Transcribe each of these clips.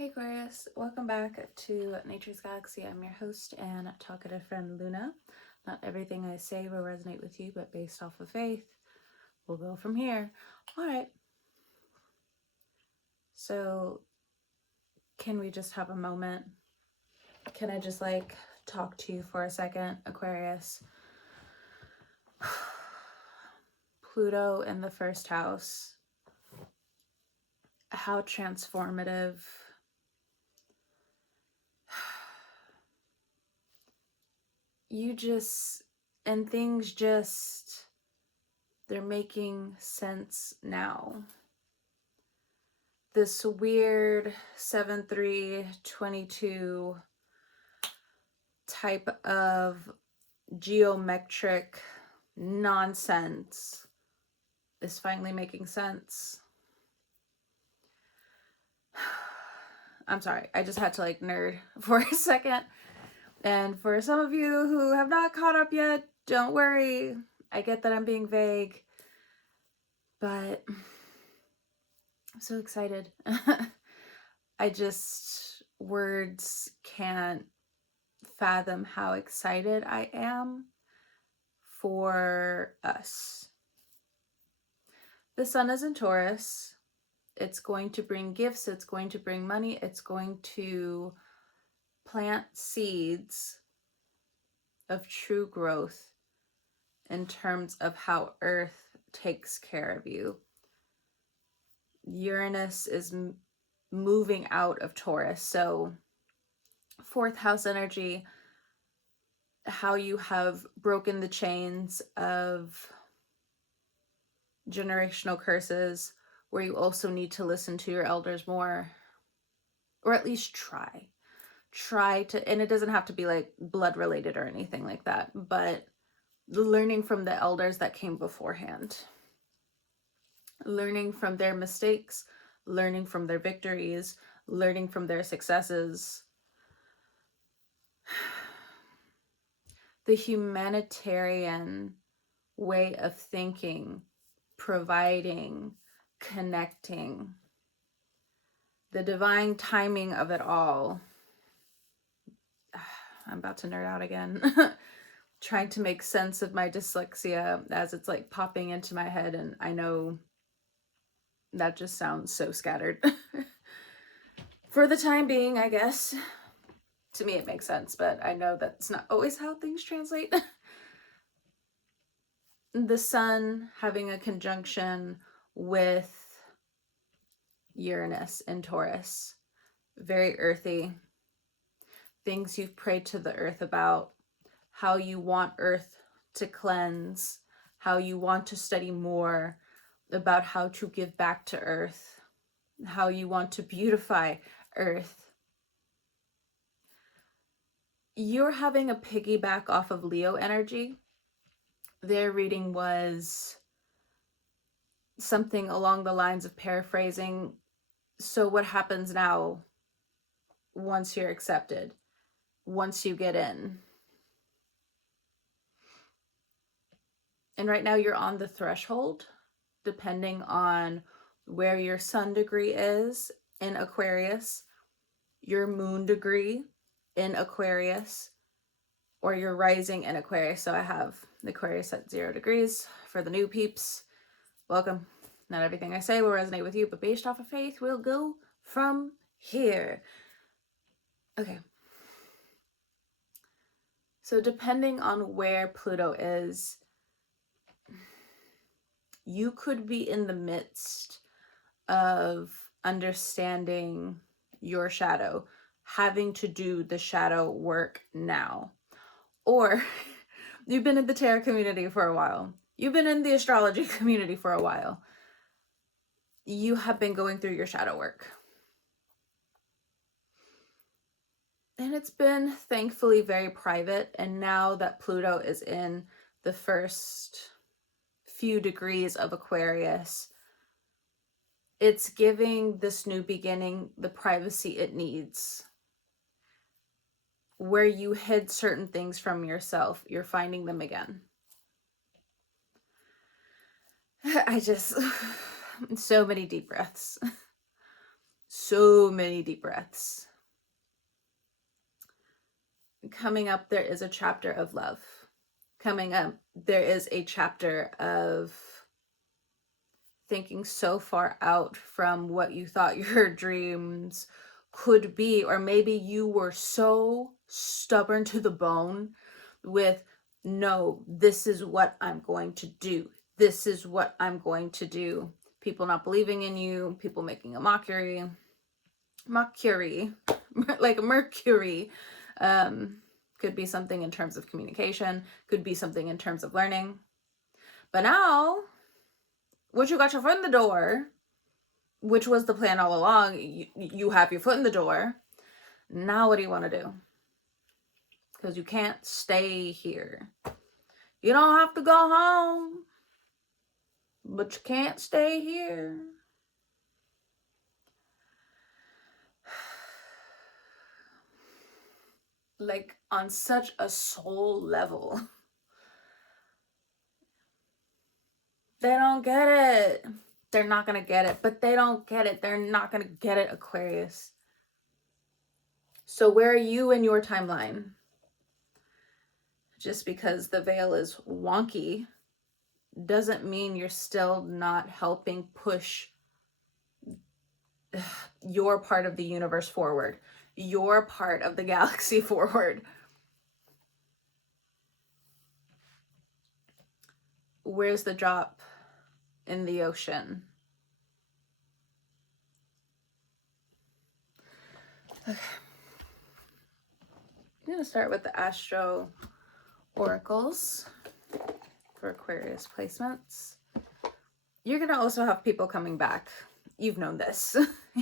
Hey Aquarius, welcome back to Nature's Galaxy. I'm your host and talkative friend Luna. Not everything I say will resonate with you, but based off of faith, we'll go from here. All right. So, can we just have a moment? Can I just talk to you for a second, Aquarius? Pluto in the first house. How transformative. They're making sense now. This weird 7-3-22 type of geometric nonsense is finally making sense. I'm sorry, I just had to nerd for a second. And for some of you who have not caught up yet, don't worry. I get that I'm being vague, but I'm so excited. Words can't fathom how excited I am for us. The sun is in Taurus. It's going to bring gifts. It's going to bring money. It's going to plant seeds of true growth in terms of how Earth takes care of you. Uranus is moving out of Taurus. So, fourth house energy, how you have broken the chains of generational curses, where you also need to listen to your elders more, or at least try to, and it doesn't have to be blood related or anything like that, but learning from the elders that came beforehand, learning from their mistakes, learning from their victories, learning from their successes. The humanitarian way of thinking, providing, connecting, the divine timing of it all. I'm about to nerd out again. Trying to make sense of my dyslexia as it's popping into my head, and I know that just sounds so scattered. For the time being, I guess. To me it makes sense, but I know that's not always how things translate. The sun having a conjunction with Uranus in Taurus. Very earthy. Things you've prayed to the earth about. How you want Earth to cleanse. How you want to study more about how to give back to Earth. How you want to beautify Earth. You're having a piggyback off of Leo energy. Their reading was something along the lines of paraphrasing. So what happens now once you're accepted? Once you get in? And right now you're on the threshold, depending on where your sun degree is in Aquarius, your moon degree in Aquarius, or your rising in Aquarius. So I have Aquarius at 0 degrees for the new peeps. Welcome. Not everything I say will resonate with you, but based off of faith, we'll go from here. Okay. So depending on where Pluto is, you could be in the midst of understanding your shadow, having to do the shadow work now. Or you've been in the tarot community for a while. You've been in the astrology community for a while. You have been going through your shadow work. And it's been, thankfully, very private. And now that Pluto is in the first few degrees of Aquarius, it's giving this new beginning the privacy it needs. Where you hid certain things from yourself, you're finding them again. So many deep breaths. So many deep breaths. Coming up, there is a chapter of love. Coming up, there is a chapter of thinking so far out from what you thought your dreams could be, or maybe you were so stubborn to the bone with, no, this is what I'm going to do. This is what I'm going to do. People not believing in you, people making a mockery, like a mercury. Could be something in terms of communication, could be something in terms of learning. But now, once you got your foot in the door, which was the plan all along, you have your foot in the door. Now what do you want to do? Because you can't stay here. You don't have to go home, but you can't stay here. Like on such a soul level. They don't get it. They're not going to get it, but they don't get it. They're not going to get it, Aquarius. So where are you in your timeline? Just because the veil is wonky doesn't mean you're still not helping push your part of the universe forward, your part of the galaxy forward. Where's the drop in the ocean? Okay. I'm going to start with the Astro Oracles for Aquarius placements. You're going to also have people coming back. You've known this.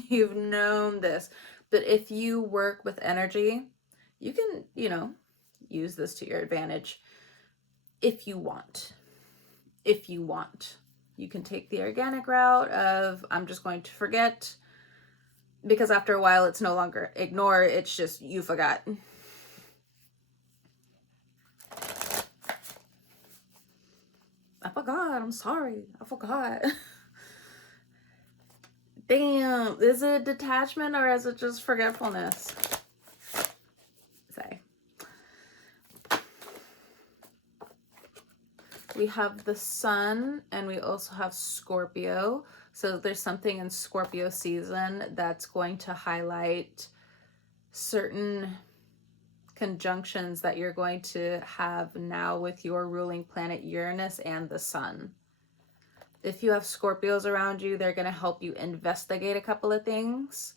You've known this. But if you work with energy, you can, use this to your advantage if you want. If you want. You can take the organic route of, I'm just going to forget, because after a while it's no longer ignore, it's just you forgot. I forgot, I'm sorry, I forgot. Damn, is it detachment or is it just forgetfulness? Say. We have the Sun and we also have Scorpio. So there's something in Scorpio season that's going to highlight certain conjunctions that you're going to have now with your ruling planet Uranus and the Sun. If you have Scorpios around you, they're going to help you investigate a couple of things.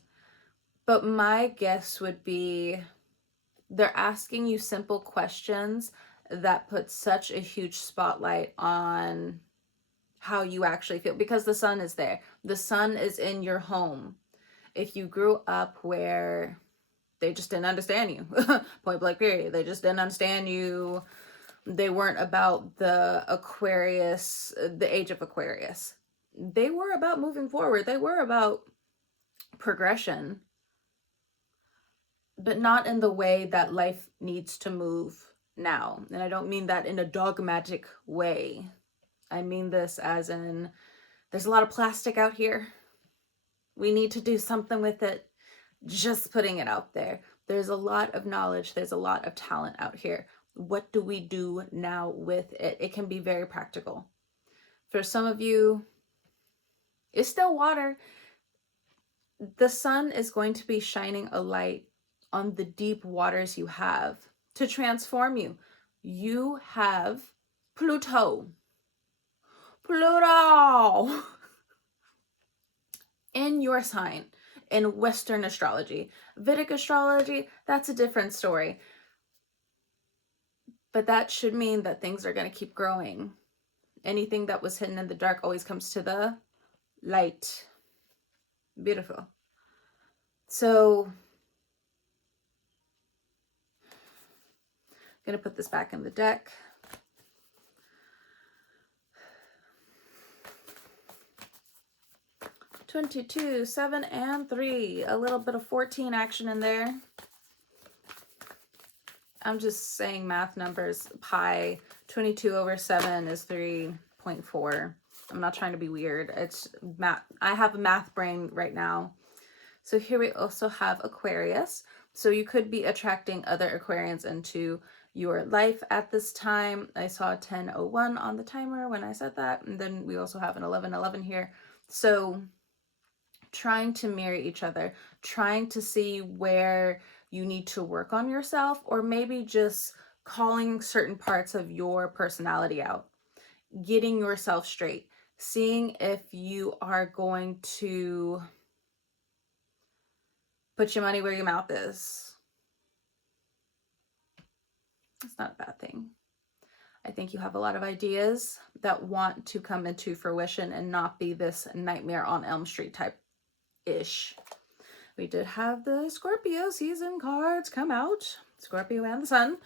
But my guess would be they're asking you simple questions that put such a huge spotlight on how you actually feel, because the Sun is there. The Sun is in your home. If you grew up where they just didn't understand you, point blank period, they just didn't understand you, they weren't about the Aquarius, the age of Aquarius. They were about moving forward. They were about progression, but not in the way that life needs to move now. And I don't mean that in a dogmatic way. I mean this as in, there's a lot of plastic out here. We need to do something with it. Just putting it out there. There's a lot of knowledge. There's a lot of talent out here. What do we do now with it? It can be very practical. For some of you, it's still water. The Sun is going to be shining a light on the deep waters you have to transform you. You have Pluto. In your sign. In Western astrology. Vedic astrology, that's a different story. But that should mean that things are going to keep growing. Anything that was hidden in the dark always comes to the light. Beautiful. So, I'm going to put this back in the deck. $22, 7, and 3. A little bit of 14 action in there. I'm just saying math numbers. Pi, 22 over 7 is 3.4. I'm not trying to be weird. It's math. I have a math brain right now. So here we also have Aquarius. So you could be attracting other Aquarians into your life at this time. I saw 10:01 on the timer when I said that. And then we also have an 11:11 here. So trying to mirror each other, trying to see where you need to work on yourself, or maybe just calling certain parts of your personality out, getting yourself straight, seeing if you are going to put your money where your mouth is. It's not a bad thing. I think you have a lot of ideas that want to come into fruition and not be this Nightmare on Elm Street type-ish. We did have the Scorpio season cards come out. Scorpio and the Sun,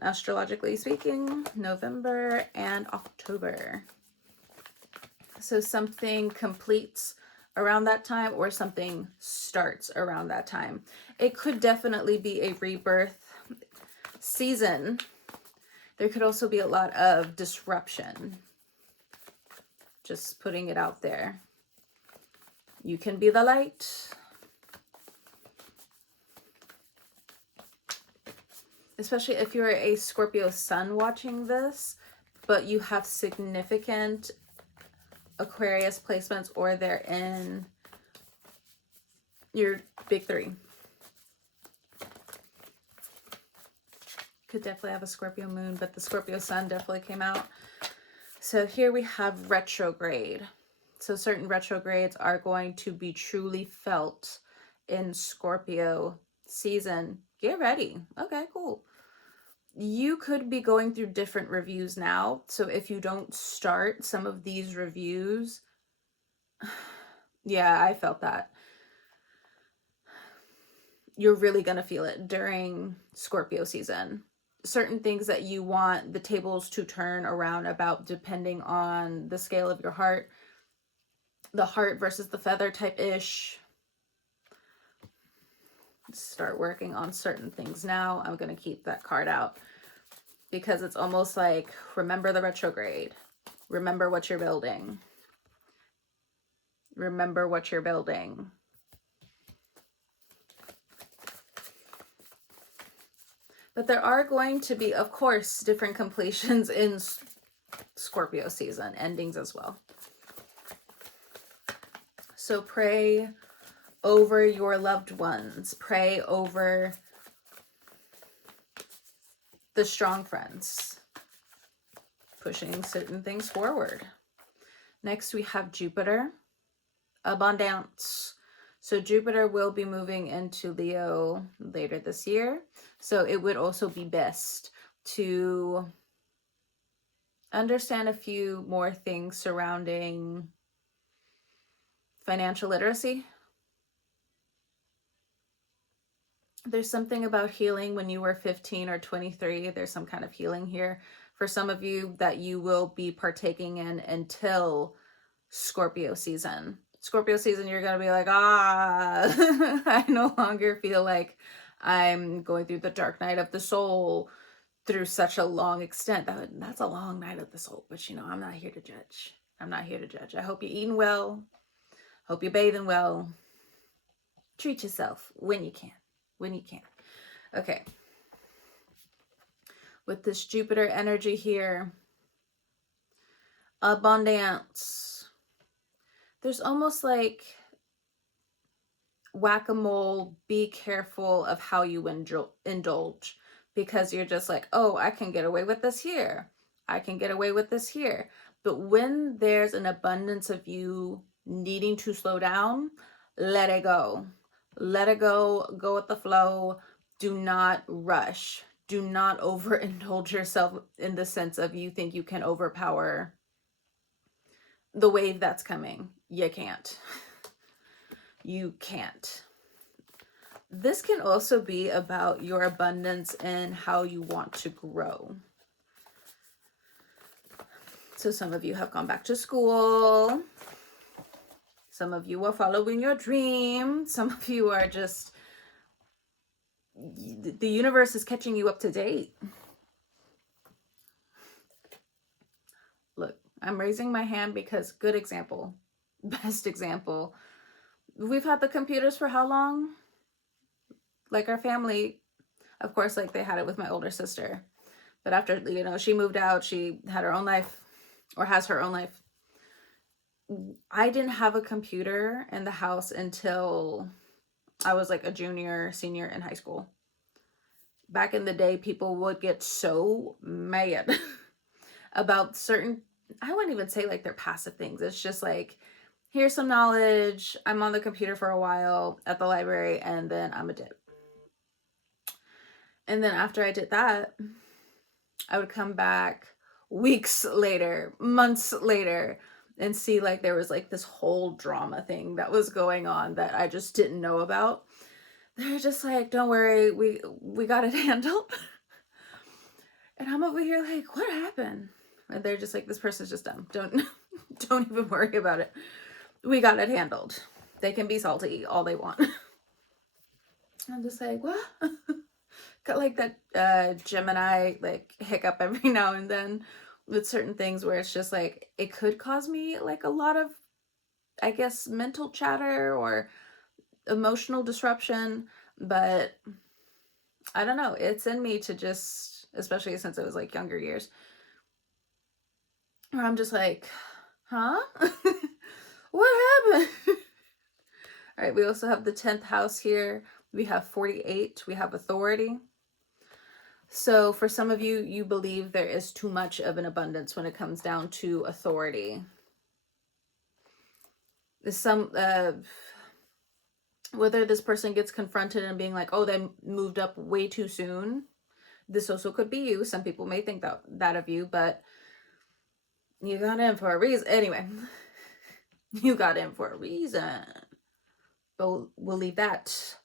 astrologically speaking, November and October. So something completes around that time or something starts around that time. It could definitely be a rebirth season. There could also be a lot of disruption. Just putting it out there. You can be the light. Especially if you're a Scorpio Sun watching this, but you have significant Aquarius placements or they're in your big three. Could definitely have a Scorpio moon, but the Scorpio Sun definitely came out. So here we have retrograde. So certain retrogrades are going to be truly felt in Scorpio season. Get ready. Okay, cool. You could be going through different reviews now. So if you don't start some of these reviews, yeah, I felt that. You're really going to feel it during Scorpio season. Certain things that you want the tables to turn around about depending on the scale of your heart. The heart versus the feather type-ish. Start working on certain things now. I'm going to keep that card out because it's almost like, remember the retrograde. Remember what you're building. Remember what you're building. But there are going to be, of course, different completions in Scorpio season, endings as well. So pray over your loved ones. Pray over the strong friends. Pushing certain things forward. Next we have Jupiter. Abundance. So Jupiter will be moving into Leo later this year. So it would also be best to understand a few more things surrounding financial literacy. There's something about healing when you were 15 or 23. There's some kind of healing here for some of you that you will be partaking in until Scorpio season. Scorpio season, you're going to be like, I no longer feel like I'm going through the dark night of the soul through such a long extent. That's a long night of the soul, but you know, I'm not here to judge. I'm not here to judge. I hope you're eating well. Hope you're bathing well. Treat yourself when you can. When you can. Okay. With this Jupiter energy here, abundance. There's almost like whack-a-mole, be careful of how you indulge, because you're just like, oh, I can get away with this here. I can get away with this here. But when there's an abundance of you needing to slow down, let it go. Let it go. Go with the flow. Do not rush. Do not overindulge yourself in the sense of you think you can overpower the wave that's coming. You can't. You can't. This can also be about your abundance and how you want to grow. So some of you have gone back to school. Some of you are following your dream. Some of you are just, the universe is catching you up to date. Look, I'm raising my hand because good example, best example. we've had the computers for how long? Like our family, of course, like they had it with my older sister. But after, you know, she moved out, she had her own life, or has her own life. I didn't have a computer in the house until I was like a junior, senior in high school. Back in the day, people would get so mad about certain, I wouldn't even say like they're passive things. It's just like, here's some knowledge. I'm on the computer for a while at the library, and then I'm a dip. And then after I did that, I would come back weeks later, months later, and see like there was like this whole drama thing that was going on that I just didn't know about. They're just like, don't worry, we got it handled. And I'm over here like, what happened? And they're just like, this person's just dumb. Don't even worry about it. We got it handled. They can be salty all they want. I'm just like, what? Got like that Gemini like hiccup every now and then with certain things where it's just like, it could cause me like a lot of, I guess, mental chatter or emotional disruption, but I don't know. It's in me to just, especially since it was like younger years, where I'm just like, huh? What happened? All right, we also have the 10th house here. We have 48. We have authority. So for some of you, you believe there is too much of an abundance when it comes down to authority. Some whether this person gets confronted and being like, oh, they moved up way too soon. This also could be you. Some people may think that of you, but you got in for a reason. Anyway, you got in for a reason. But we'll leave that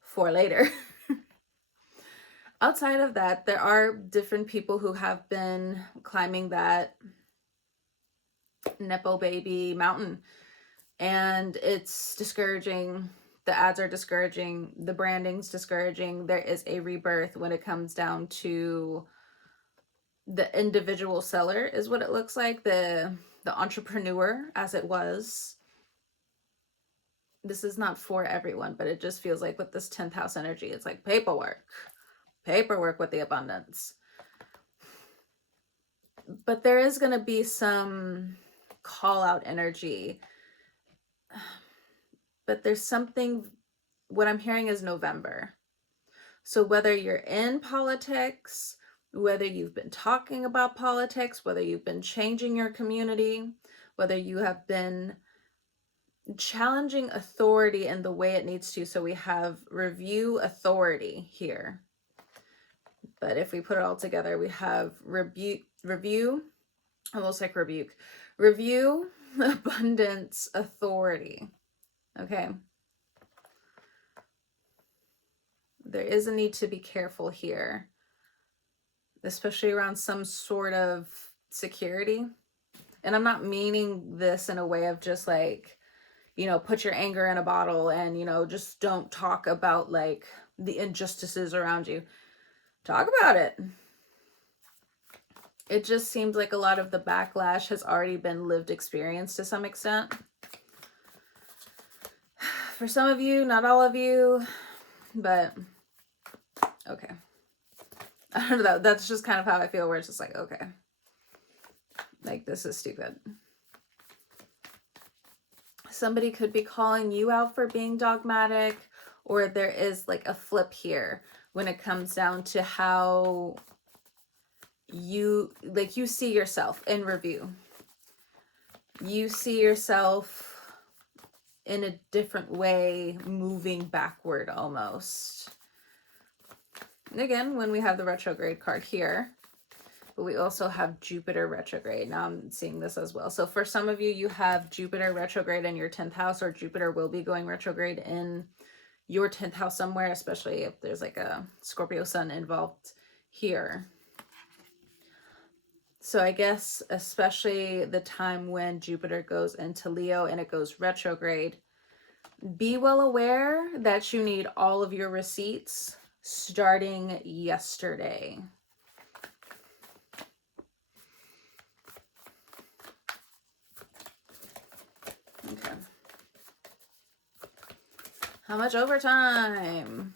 for later. Outside of that, there are different people who have been climbing that Nepo baby mountain, and it's discouraging. The ads are discouraging. The branding's discouraging. There is a rebirth when it comes down to the individual seller is what it looks like. The entrepreneur, as it was. This is not for everyone, but it just feels like with this 10th house energy, it's like paperwork with the abundance. But there is going to be some call out energy. But there's something, what I'm hearing is November. So whether you're in politics, whether you've been talking about politics, whether you've been changing your community, whether you have been challenging authority in the way it needs to. So we have review authority here. But if we put it all together, we have review, almost like rebuke, review, abundance, authority. Okay. There is a need to be careful here, especially around some sort of security. And I'm not meaning this in a way of just like, you know, put your anger in a bottle and, you know, just don't talk about like the injustices around you. Talk about it. It just seems like a lot of the backlash has already been lived experience to some extent. For some of you, not all of you, but okay. I don't know. That's just kind of how I feel, where it's just like, okay, like this is stupid. Somebody could be calling you out for being dogmatic, or there is like a flip here when it comes down to how you see yourself in review. You see yourself in a different way, moving backward almost. And again, when we have the retrograde card here, but we also have Jupiter retrograde. Now I'm seeing this as well. So for some of you, you have Jupiter retrograde in your 10th house, or Jupiter will be going retrograde in your 10th house somewhere, especially if there's like a Scorpio sun involved here. So I guess especially the time when Jupiter goes into Leo and it goes retrograde, be well aware that you need all of your receipts starting yesterday. Okay. How much overtime?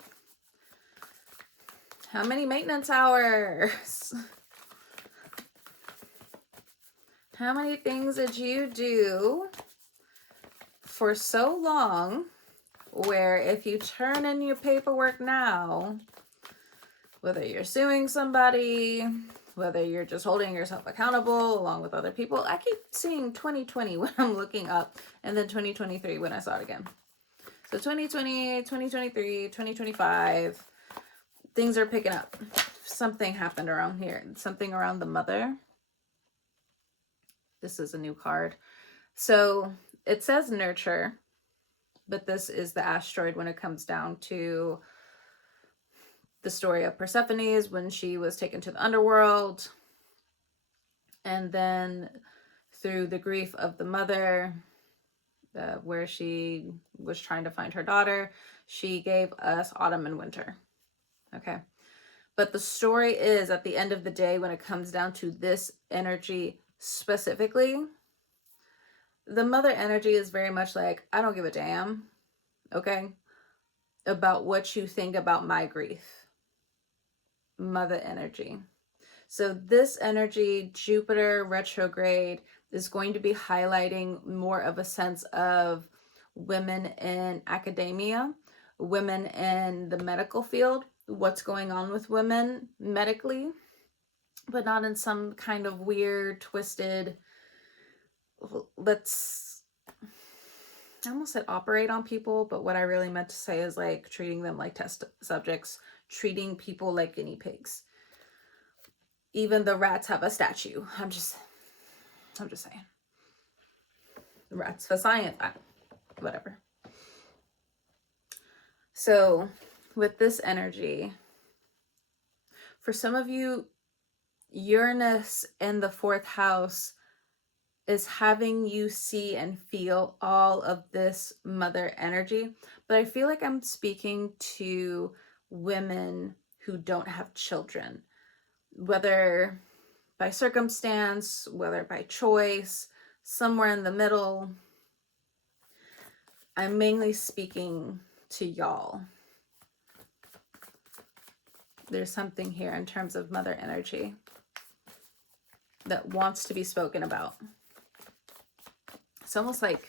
How many maintenance hours? How many things did you do for so long where if you turn in your paperwork now, whether you're suing somebody, whether you're just holding yourself accountable along with other people. I keep seeing 2020 when I'm looking up, and then 2023 when I saw it again. So 2020, 2023, 2025, things are picking up. Something happened around here. Something around the mother. This is a new card. So it says nurture, but this is the asteroid when it comes down to the story of Persephone when she was taken to the underworld. And then through the grief of the mother, where she was trying to find her daughter, she gave us autumn and winter. Okay. But the story is, at the end of the day, when it comes down to this energy specifically, the mother energy is very much like, I don't give a damn, okay, about what you think about my grief. Mother energy. So this energy, Jupiter retrograde, is going to be highlighting more of a sense of women in academia, women in the medical field, what's going on with women medically, but not in some kind of weird, twisted, I almost said operate on people, but what I really meant to say is like treating them like test subjects, treating people like guinea pigs. Even the rats have a statue. I'm just saying. The rats for science, whatever. So with this energy, for some of you, Uranus in the 4th house is having you see and feel all of this mother energy. But I feel like I'm speaking to women who don't have children, whether by circumstance, whether by choice, somewhere in the middle. I'm mainly speaking to y'all. There's something here in terms of mother energy that wants to be spoken about. It's almost like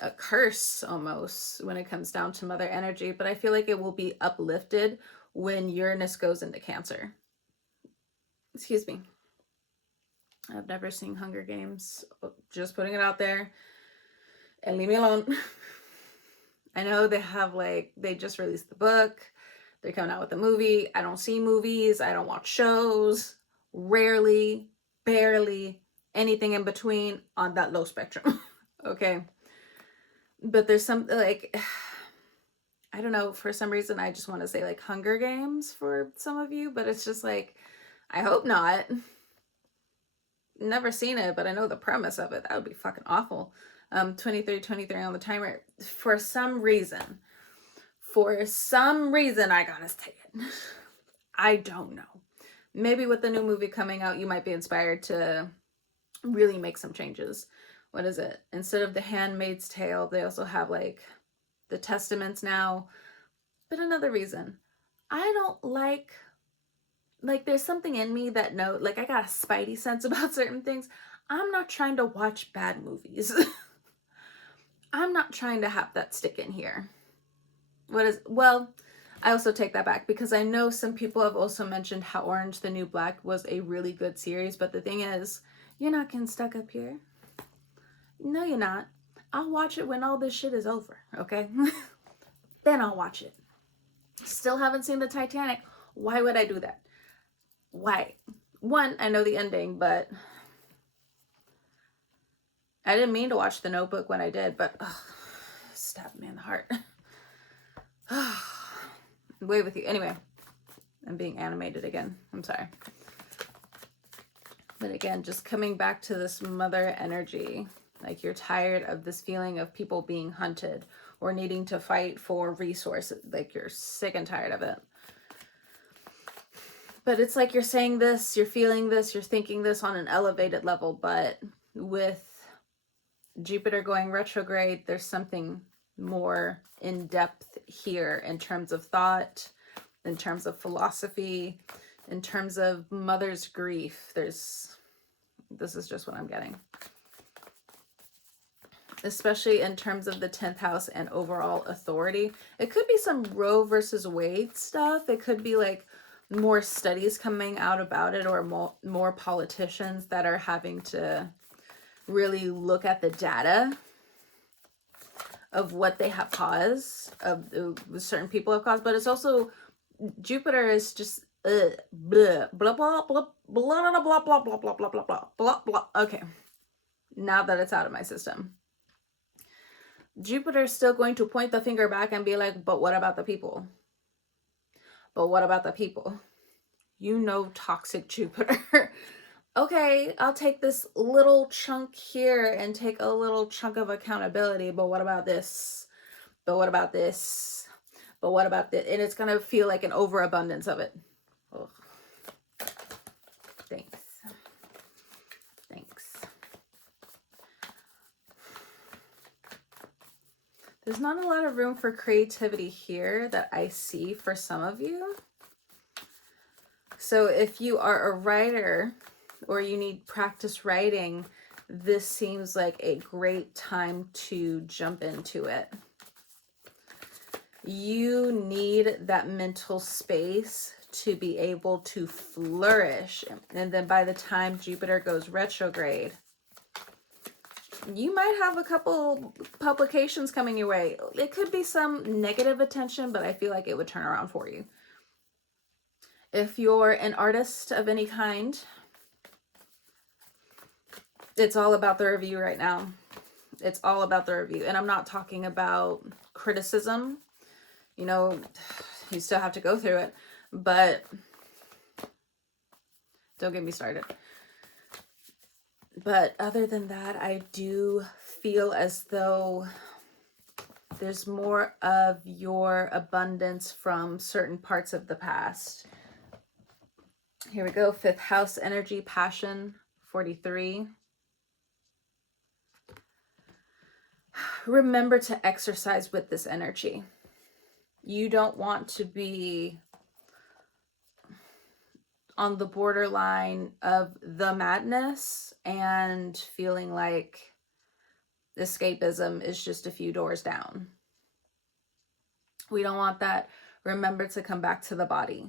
a curse almost when it comes down to mother energy, but I feel like it will be uplifted when Uranus goes into Cancer. Excuse me. I've never seen Hunger Games. Just putting it out there. And leave me alone. I know they have they just released the book. They're coming out with a movie. I don't see movies. I don't watch shows. Rarely, barely, anything in between on that low spectrum. Okay. But there's some, I don't know, for some reason I just want to say Hunger Games for some of you, but it's just I hope not. Never seen it, but I know the premise of it. That would be fucking awful. 23 on the timer. For some reason I gotta say it. I don't know. Maybe with the new movie coming out, you might be inspired to really make some changes. What is it? Instead of The Handmaid's Tale, they also have the Testaments now. But another reason, I don't like there's something in me that I got a spidey sense about certain things. I'm not trying to watch bad movies. I'm not trying to have that stick in here. Well, I also take that back because I know some people have also mentioned how Orange the New Black was a really good series, but the thing is, you're not getting stuck up here. No, you're not. I'll watch it when all this shit is over, okay? Then I'll watch it. Still haven't seen the Titanic. Why would I do that? Why? One, I know the ending, but I didn't mean to watch The Notebook when I did, but stabbed me in the heart. Way with you. Anyway, I'm being animated again. I'm sorry. But again, just coming back to this mother energy, you're tired of this feeling of people being hunted or needing to fight for resources. You're sick and tired of it. But it's you're saying this, you're feeling this, you're thinking this on an elevated level, but with Jupiter going retrograde, there's something more in depth here in terms of thought, in terms of philosophy, in terms of mother's grief. This is just what I'm getting. Especially in terms of the 10th house and overall authority. It could be some Roe versus Wade stuff. It could be like more studies coming out about it, or more politicians that are having to really look at the data of what they have caused, of certain people have caused. But it's also, Jupiter is just blah, blah, blah, blah, blah, blah, blah, blah, blah, blah, blah, blah, blah, blah, blah. Okay, now that it's out of my system. Jupiter's still going to point the finger back and be like, but what about the people? But what about the people? You know, toxic Jupiter. Okay, I'll take this little chunk here and take a little chunk of accountability, but what about this? But what about this? But what about this? And it's going to feel like an overabundance of it. Ugh. Thanks. Thanks. There's not a lot of room for creativity here that I see for some of you. So if you are a writer or you need practice writing, this seems like a great time to jump into it. You need that mental space to be able to flourish. And then by the time Jupiter goes retrograde, you might have a couple publications coming your way. It could be some negative attention, but I feel like it would turn around for you. If you're an artist of any kind, it's all about the review right now. It's all about the review. And I'm not talking about criticism. You know, you still have to go through it, but don't get me started. But other than that, I do feel as though there's more of your abundance from certain parts of the past. Here we go. 5th house energy, passion, 43. Remember to exercise with this energy. You don't want to be on the borderline of the madness and feeling like escapism is just a few doors down. We don't want that. Remember to come back to the body.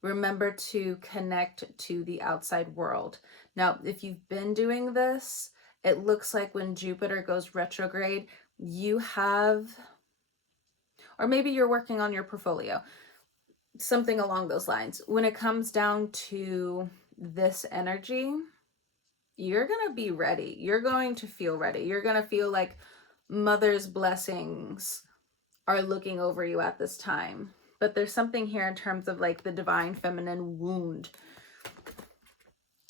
Remember to connect to the outside world. Now, if you've been doing this, it looks like when Jupiter goes retrograde, you have, or maybe you're working on your portfolio, something along those lines. When it comes down to this energy, you're going to be ready. You're going to feel ready. You're going to feel like mother's blessings are looking over you at this time. But there's something here in terms of like the divine feminine wound.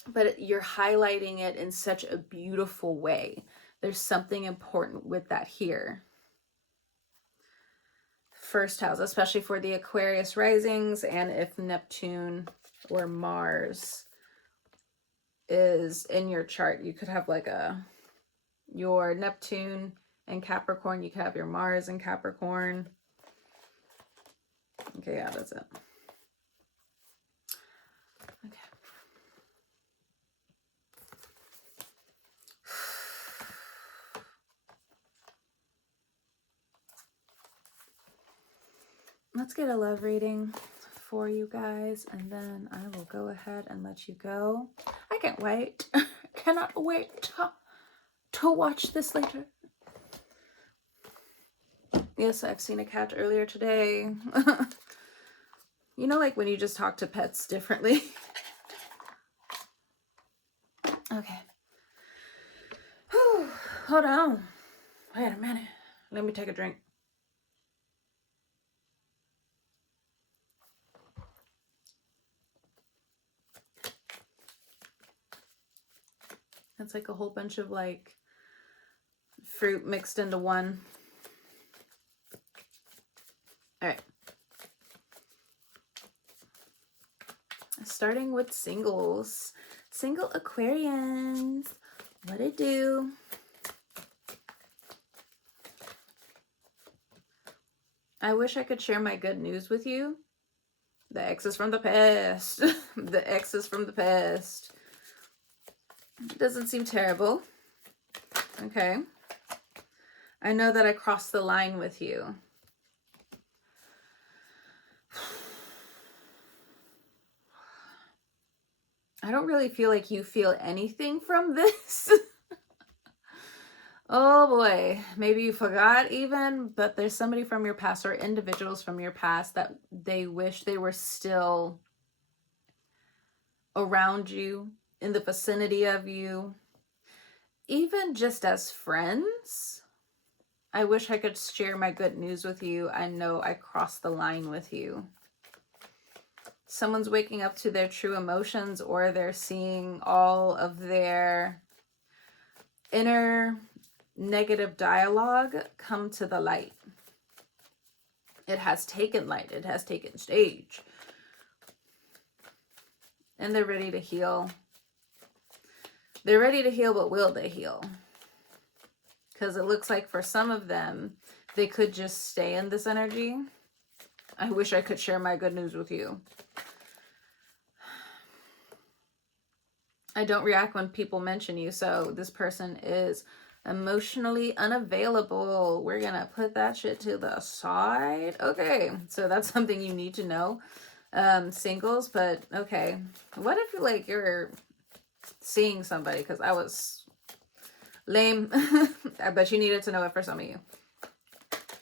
But you're highlighting it in such a beautiful way. There's something important with that here. 1st house, especially for the Aquarius risings, and if Neptune or Mars is in your chart, you could have like your Neptune and Capricorn, you could have your Mars and Capricorn. Okay, yeah, that's it. Okay. Let's get a love reading for you guys, and then I will go ahead and let you go. I can't wait. Cannot wait to watch this later. Yes, I've seen a cat earlier today. You know, like when you just talk to pets differently. Okay. Whew. Hold on. Wait a minute. Let me take a drink. It's like a whole bunch of like fruit mixed into one. All right. Starting with singles. Single Aquarians. What it do? I wish I could share my good news with you. The ex is from the past. The ex is from the past. It doesn't seem terrible. Okay. I know that I crossed the line with you. I don't really feel like you feel anything from this. Oh boy, maybe you forgot even, but there's somebody from your past or individuals from your past that they wish they were still around you, in the vicinity of you, even just as friends. I wish I could share my good news with you. I know I crossed the line with you. Someone's waking up to their true emotions, or they're seeing all of their inner negative dialogue come to the light. It has taken light. It has taken stage. And they're ready to heal. They're ready to heal, but will they heal? Because it looks like for some of them, they could just stay in this energy. I wish I could share my good news with you. I don't react when people mention you, so this person is emotionally unavailable. We're gonna put that shit to the side. Okay, so that's something you need to know, singles. But okay, what if you're seeing somebody? Because I was lame. I bet you needed to know it for some of you.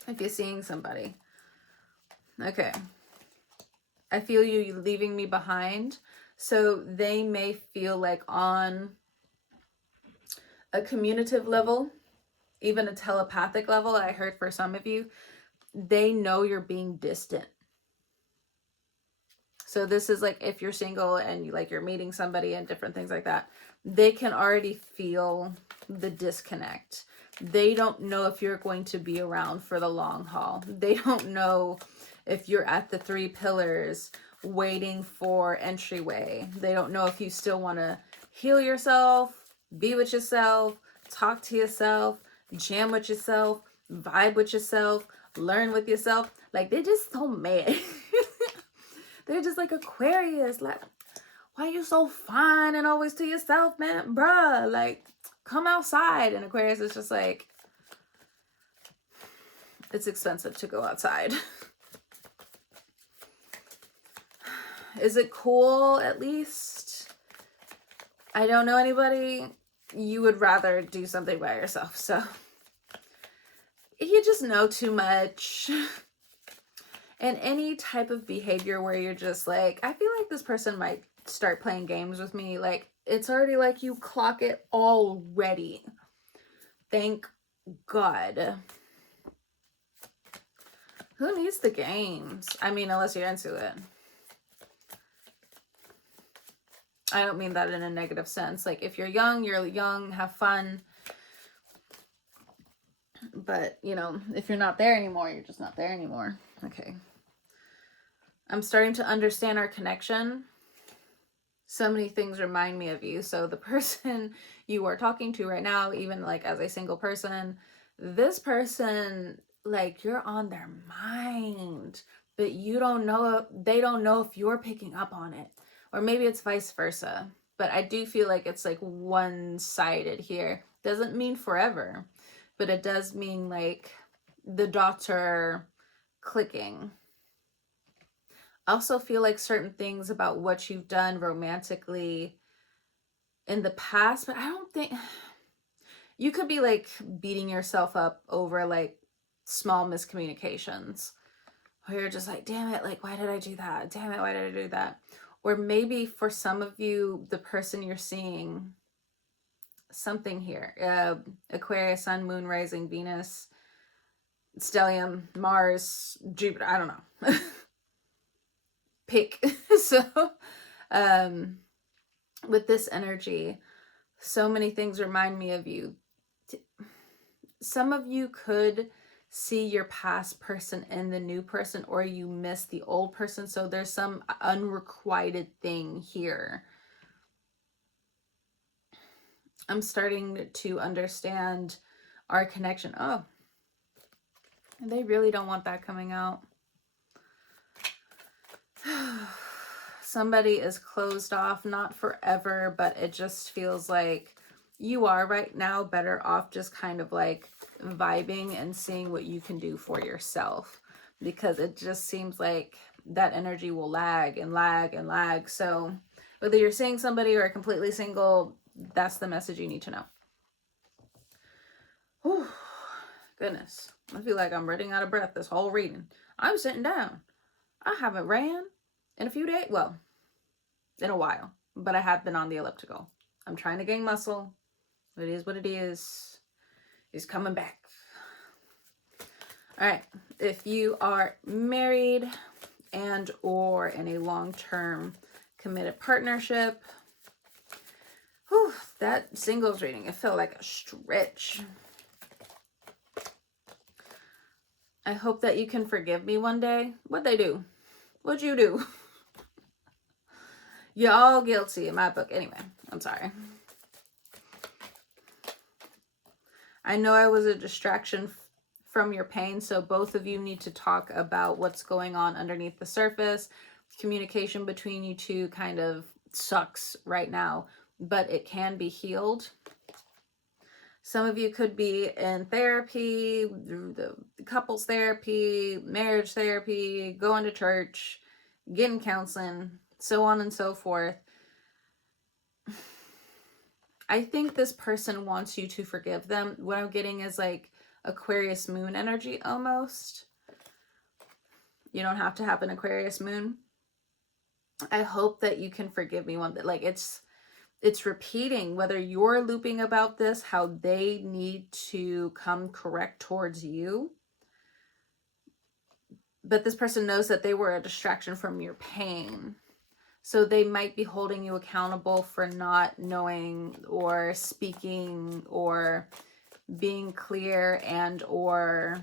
If you're seeing somebody, okay, I feel you leaving me behind. So they may feel like on a communicative level, even a telepathic level, I heard for some of you, they know you're being distant. So this is like if you're single and you're meeting somebody and different things like that, they can already feel the disconnect. They don't know if you're going to be around for the long haul. They don't know if you're at the 3 pillars waiting for entryway. They don't know if you still want to heal yourself, be with yourself, talk to yourself, jam with yourself, vibe with yourself, learn with yourself. Like, they're just so mad. They're just like, Aquarius, like, why you so fine and always to yourself, man? Bruh, like, come outside. And Aquarius is just like, it's expensive to go outside. Is it cool, at least? I don't know anybody. You would rather do something by yourself, so you just know too much. And any type of behavior where you're just like, I feel like this person might start playing games with me. Like, it's already like you clock it already. Thank God. Who needs the games? I mean, unless you're into it. I don't mean that in a negative sense. Like, if you're young, have fun. But, if you're not there anymore, you're just not there anymore. Okay. I'm starting to understand our connection. So many things remind me of you. So the person you are talking to right now, even like as a single person, this person, like, you're on their mind, but you don't know, they don't know if you're picking up on it. Or maybe it's vice versa. But I do feel like it's like one-sided here. Doesn't mean forever, but it does mean like the dots are clicking. I also feel like certain things about what you've done romantically in the past, but I don't think you could be like beating yourself up over like small miscommunications where you're just like, damn it, like, why did I do that? Damn it, why did I do that? Or maybe for some of you, the person you're seeing, something here, Aquarius, Sun, Moon, Rising, Venus, Stellium, Mars, Jupiter, I don't know. Pick. So, with this energy, so many things remind me of you. Some of you could see your past person in the new person, or you miss the old person. So there's some unrequited thing here. I'm starting to understand our connection. Oh, They really don't want that coming out. Somebody is closed off, not forever, but it just feels like you are right now better off just kind of like vibing and seeing what you can do for yourself, because it just seems like that energy will lag and lag and lag. So whether you're seeing somebody or completely single, that's the message you need to know. Whew. Goodness, I feel like I'm running out of breath this whole reading. I'm sitting down. I haven't ran in a few days. Well, in a while, but I have been on the elliptical. I'm trying to gain muscle. It is what it is. It's coming back. All right. If you are married and or in a long-term committed partnership, whew, that singles reading, it felt like a stretch. I hope that you can forgive me one day. What'd they do? What'd you do? You're all guilty in my book. Anyway, I'm sorry. I know I was a distraction from your pain, so both of you need to talk about what's going on underneath the surface. Communication between you two kind of sucks right now, but it can be healed. Some of you could be in therapy, the couples therapy, marriage therapy, going to church, getting counseling, so on and so forth. I think this person wants you to forgive them. What I'm getting is like Aquarius moon energy almost. You don't have to have an Aquarius moon. I hope that you can forgive me one day. Like it's repeating, whether you're looping about this, how they need to come correct towards you. But this person knows that they were a distraction from your pain. So they might be holding you accountable for not knowing or speaking or being clear and or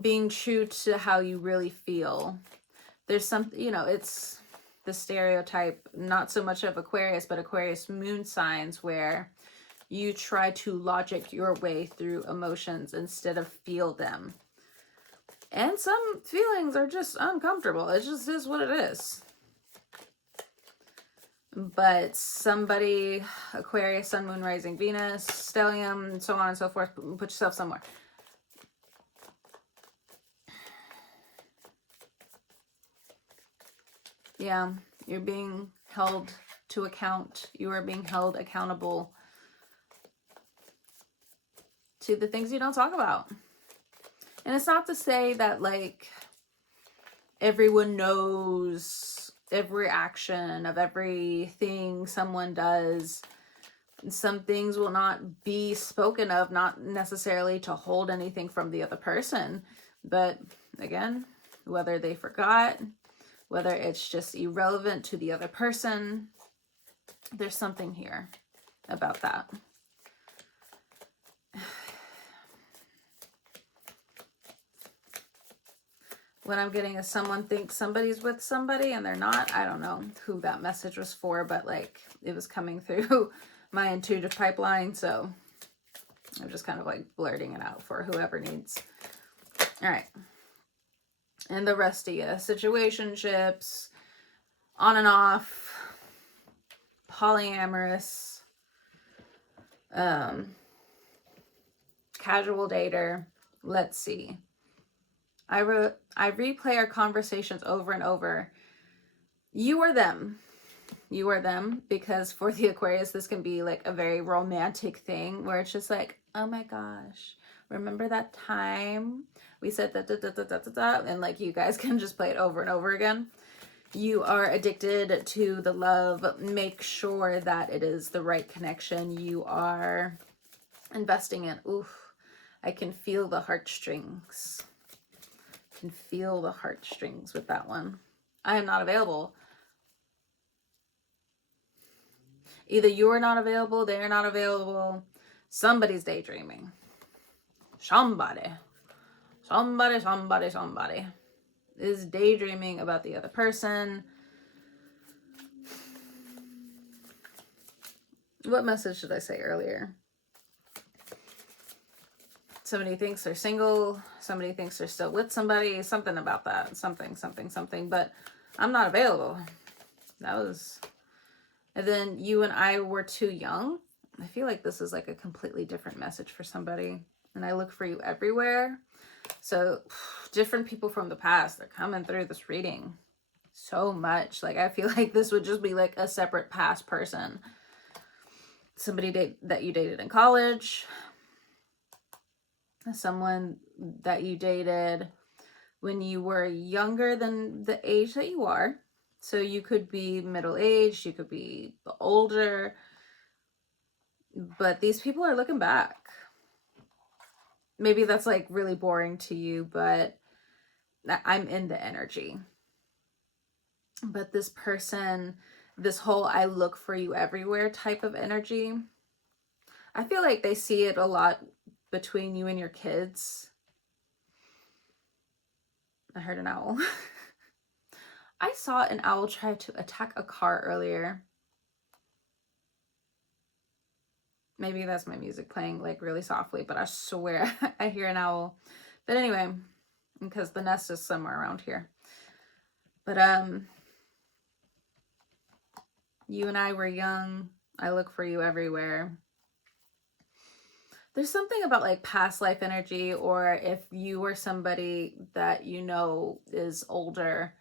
being true to how you really feel. There's something, you know, it's the stereotype, not so much of Aquarius, but Aquarius moon signs where you try to logic your way through emotions instead of feel them. And some feelings are just uncomfortable. It just is what it is. But somebody, Aquarius, Sun, Moon, Rising, Venus, Stellium, so on and so forth, put yourself somewhere. Yeah, you're being held to account. You are being held accountable to the things you don't talk about. And it's not to say that, like, everyone knows every action of everything someone does. Some things will not be spoken of, not necessarily to hold anything from the other person. But, again, whether they forgot, whether it's just irrelevant to the other person, there's something here about that. What I'm getting is someone thinks somebody's with somebody and they're not. I don't know who that message was for, but like it was coming through my intuitive pipeline. So I'm just kind of like blurting it out for whoever needs. All right. And the rest of you, situationships, on and off, polyamorous, casual dater. Let's see. I replay our conversations over and over. You are them. You are them, because for the Aquarius, this can be like a very romantic thing where it's just like, oh my gosh, remember that time we said da da da da da da da, and like you guys can just play it over and over again. You are addicted to the love. Make sure that it is the right connection you are investing in. Oof, I can feel the heartstrings. Can feel the heartstrings with that one. I am not available. Either you're not available, they're not available. Somebody's daydreaming. Somebody is daydreaming about the other person. What message did I say earlier? Somebody thinks they're single. Somebody thinks they're still with somebody. Something about that. Something. But I'm not available. That was... And then you and I were too young. I feel like this is like a completely different message for somebody. And I look for you everywhere. So different people from the past, they're coming through this reading so much. Like I feel like this would just be like a separate past person. Somebody that you dated in college. Someone that you dated when you were younger than the age that you are. So you could be middle-aged, you could be older, but these people are looking back. Maybe that's like really boring to you, but I'm in the energy. But this person, this whole I look for you everywhere type of energy, I feel like they see it a lot between you and your kids. I heard an owl. I saw an owl try to attack a car earlier. Maybe that's my music playing like really softly, but I swear I hear an owl. But anyway, because the nest is somewhere around here. But you and I were young. I look for you everywhere. There's something about like past life energy, or if you were somebody that you know is older,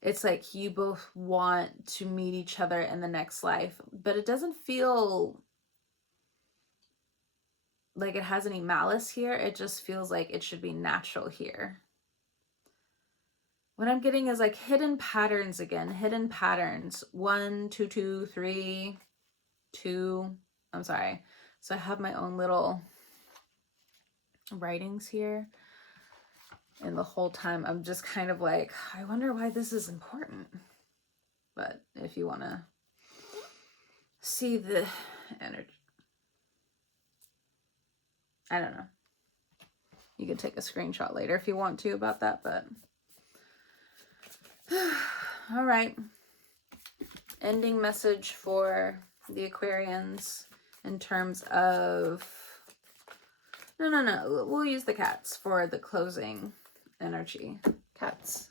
it's like you both want to meet each other in the next life, but it doesn't feel like it has any malice here. It just feels like it should be natural here. What I'm getting is like hidden patterns again, hidden patterns. 1, 2, 2, 3, 2. I'm sorry. So I have my own little writings here. And the whole time I'm just kind of like, I wonder why this is important. But if you want to see the energy, I don't know. You can take a screenshot later if you want to about that, but all right. Ending message for the Aquarians in terms of... No. We'll use the cats for the closing energy. Cats.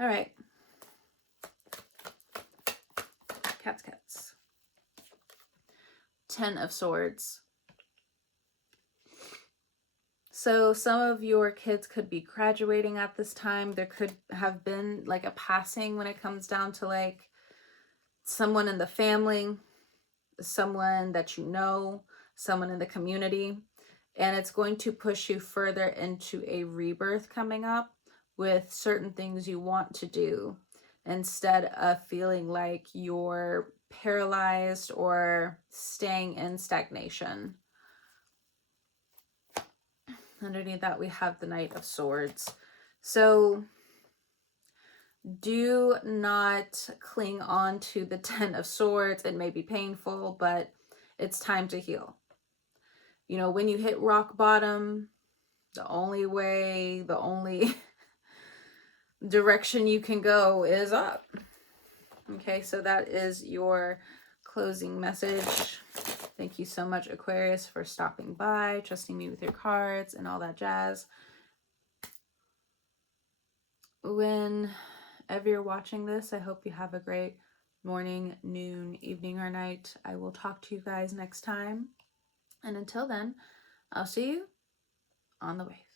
All right. Cats. 10 of Swords. So some of your kids could be graduating at this time. There could have been like a passing when it comes down to like someone in the family, someone that you know, someone in the community. And it's going to push you further into a rebirth coming up with certain things you want to do instead of feeling like you're paralyzed or staying in stagnation. Underneath that, we have the Knight of Swords. So do not cling on to the 10 of Swords. It may be painful, but it's time to heal. You know, when you hit rock bottom, the only direction you can go is up. Okay, so that is your closing message. Thank you so much, Aquarius, for stopping by, trusting me with your cards and all that jazz. Whenever you're watching this, I hope you have a great morning, noon, evening, or night. I will talk to you guys next time. And until then, I'll see you on the wave.